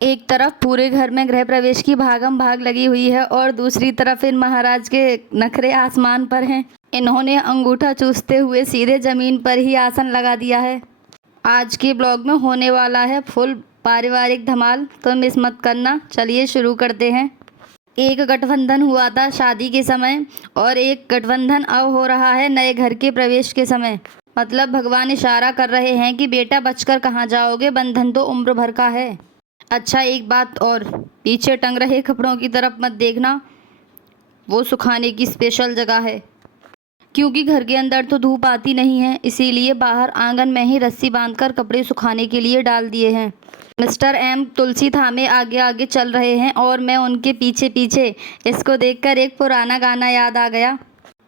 एक तरफ पूरे घर में गृह प्रवेश की भागम भाग लगी हुई है और दूसरी तरफ इन महाराज के नखरे आसमान पर हैं। इन्होंने अंगूठा चूसते हुए सीधे जमीन पर ही आसन लगा दिया है। आज के ब्लॉग में होने वाला है फुल पारिवारिक धमाल, तो मिस मत करना। चलिए शुरू करते हैं। एक गठबंधन हुआ था शादी के समय और एक गठबंधन अब हो रहा है नए घर के प्रवेश के समय। मतलब भगवान इशारा कर रहे हैं कि बेटा बचकर कहाँ जाओगे, बंधन तो उम्र भर का है। अच्छा एक बात और, पीछे टंग रहे कपड़ों की तरफ मत देखना, वो सुखाने की स्पेशल जगह है। क्योंकि घर के अंदर तो धूप आती नहीं है, इसीलिए बाहर आंगन में ही रस्सी बांधकर कपड़े सुखाने के लिए डाल दिए हैं। मिस्टर एम तुलसी थामे आगे आगे चल रहे हैं और मैं उनके पीछे पीछे। इसको देखकर एक पुराना गाना याद आ गया,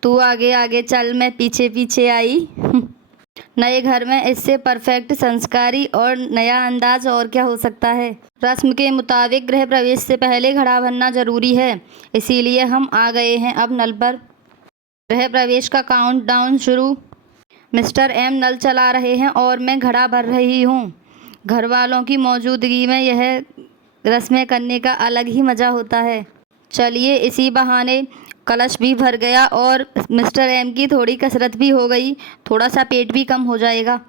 तू आगे आगे चल मैं पीछे पीछे आई। नए घर में इससे परफेक्ट संस्कारी और नया अंदाज और क्या हो सकता है। रस्म के मुताबिक गृह प्रवेश से पहले घड़ा भरना जरूरी है, इसीलिए हम आ गए हैं अब नल पर। गृह प्रवेश का काउंटडाउन शुरू। मिस्टर एम नल चला रहे हैं और मैं घड़ा भर रही हूँ। घर वालों की मौजूदगी में यह रस्में करने का अलग ही मज़ा होता है। चलिए इसी बहाने कलश भी भर गया और मिस्टर एम की थोड़ी कसरत भी हो गई, थोड़ा सा पेट भी कम हो जाएगा।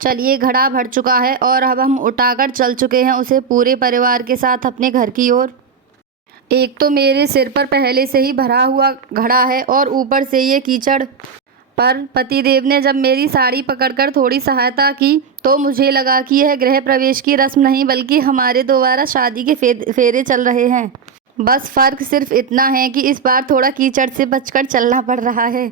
चलिए घड़ा भर चुका है और अब हम उठाकर चल चुके हैं उसे पूरे परिवार के साथ अपने घर की ओर। एक तो मेरे सिर पर पहले से ही भरा हुआ घड़ा है और ऊपर से ये कीचड़। पर पतिदेव ने जब मेरी साड़ी पकड़कर थोड़ी सहायता की तो मुझे लगा कि यह गृह प्रवेश की रस्म नहीं बल्कि हमारे दोबारा शादी के फेरे चल रहे हैं। बस फ़र्क सिर्फ इतना है कि इस बार थोड़ा कीचड़ से बचकर चलना पड़ रहा है।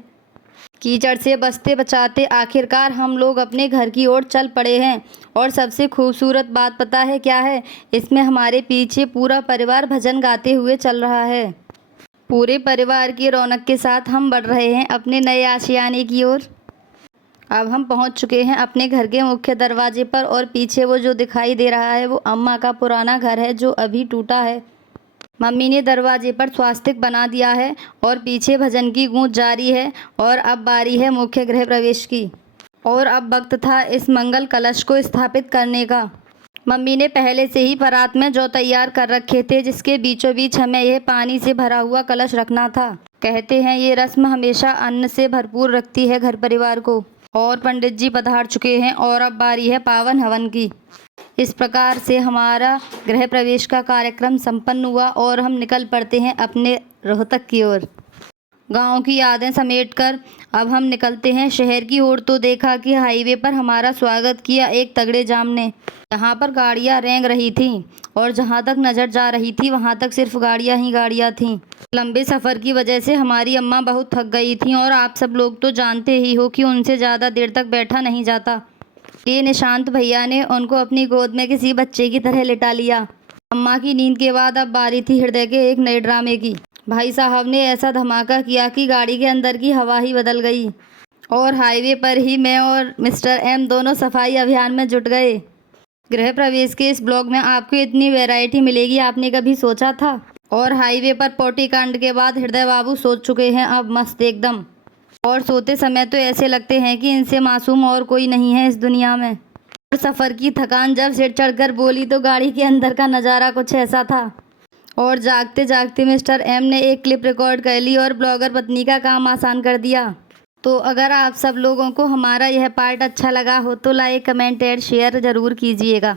कीचड़ से बचते बचाते आखिरकार हम लोग अपने घर की ओर चल पड़े हैं। और सबसे खूबसूरत बात पता है क्या है, इसमें हमारे पीछे पूरा परिवार भजन गाते हुए चल रहा है। पूरे परिवार की रौनक के साथ हम बढ़ रहे हैं अपने नए आशियाने की ओर। अब हम पहुंच चुके हैं अपने घर के मुख्य दरवाजे पर और पीछे वो जो दिखाई दे रहा है वो अम्मा का पुराना घर है जो अभी टूटा है। मम्मी ने दरवाजे पर स्वास्तिक बना दिया है और पीछे भजन की गूंज जारी है। और अब बारी है मुख्य गृह प्रवेश की और अब वक्त था इस मंगल कलश को स्थापित करने का। मम्मी ने पहले से ही परात में जौ तैयार कर रखे थे जिसके बीचों बीच हमें यह पानी से भरा हुआ कलश रखना था। कहते हैं ये रस्म हमेशा अन्न से भरपूर रखती है घर परिवार को। और पंडित जी पधार चुके हैं और अब बारी है पावन हवन की। इस प्रकार से हमारा गृह प्रवेश का कार्यक्रम संपन्न हुआ और हम निकल पड़ते हैं अपने रोहतक की ओर। गांव की यादें समेटकर अब हम निकलते हैं शहर की ओर। तो देखा कि हाईवे पर हमारा स्वागत किया एक तगड़े जाम ने। यहाँ पर गाड़ियाँ रेंग रही थीं और जहाँ तक नज़र जा रही थी वहाँ तक सिर्फ गाड़ियाँ ही गाड़ियाँ थीं। लंबे सफ़र की वजह से हमारी अम्मा बहुत थक गई थीं और आप सब लोग तो जानते ही हो कि उनसे ज़्यादा देर तक बैठा नहीं जाता। ये निशांत भैया ने उनको अपनी गोद में किसी बच्चे की तरह लिटा लिया। अम्मा की नींद के बाद अब बारी थी हृदय के एक नए ड्रामे की। भाई साहब ने ऐसा धमाका किया कि गाड़ी के अंदर की हवा ही बदल गई और हाईवे पर ही मैं और मिस्टर एम दोनों सफाई अभियान में जुट गए। गृह प्रवेश के इस ब्लॉग में आपको इतनी वैरायटी मिलेगी आपने कभी सोचा था। और हाईवे पर पोटी कांड के बाद हृदय बाबू सो चुके हैं अब मस्त एकदम। और सोते समय तो ऐसे लगते हैं कि इनसे मासूम और कोई नहीं है इस दुनिया में। और सफ़र की थकान जब सिर चढ़कर बोली तो गाड़ी के अंदर का नज़ारा कुछ ऐसा था। और जागते जागते मिस्टर एम ने एक क्लिप रिकॉर्ड कर ली और ब्लॉगर पत्नी का काम आसान कर दिया। तो अगर आप सब लोगों को हमारा यह पार्ट अच्छा लगा हो तो लाइक कमेंट एंड शेयर ज़रूर कीजिएगा।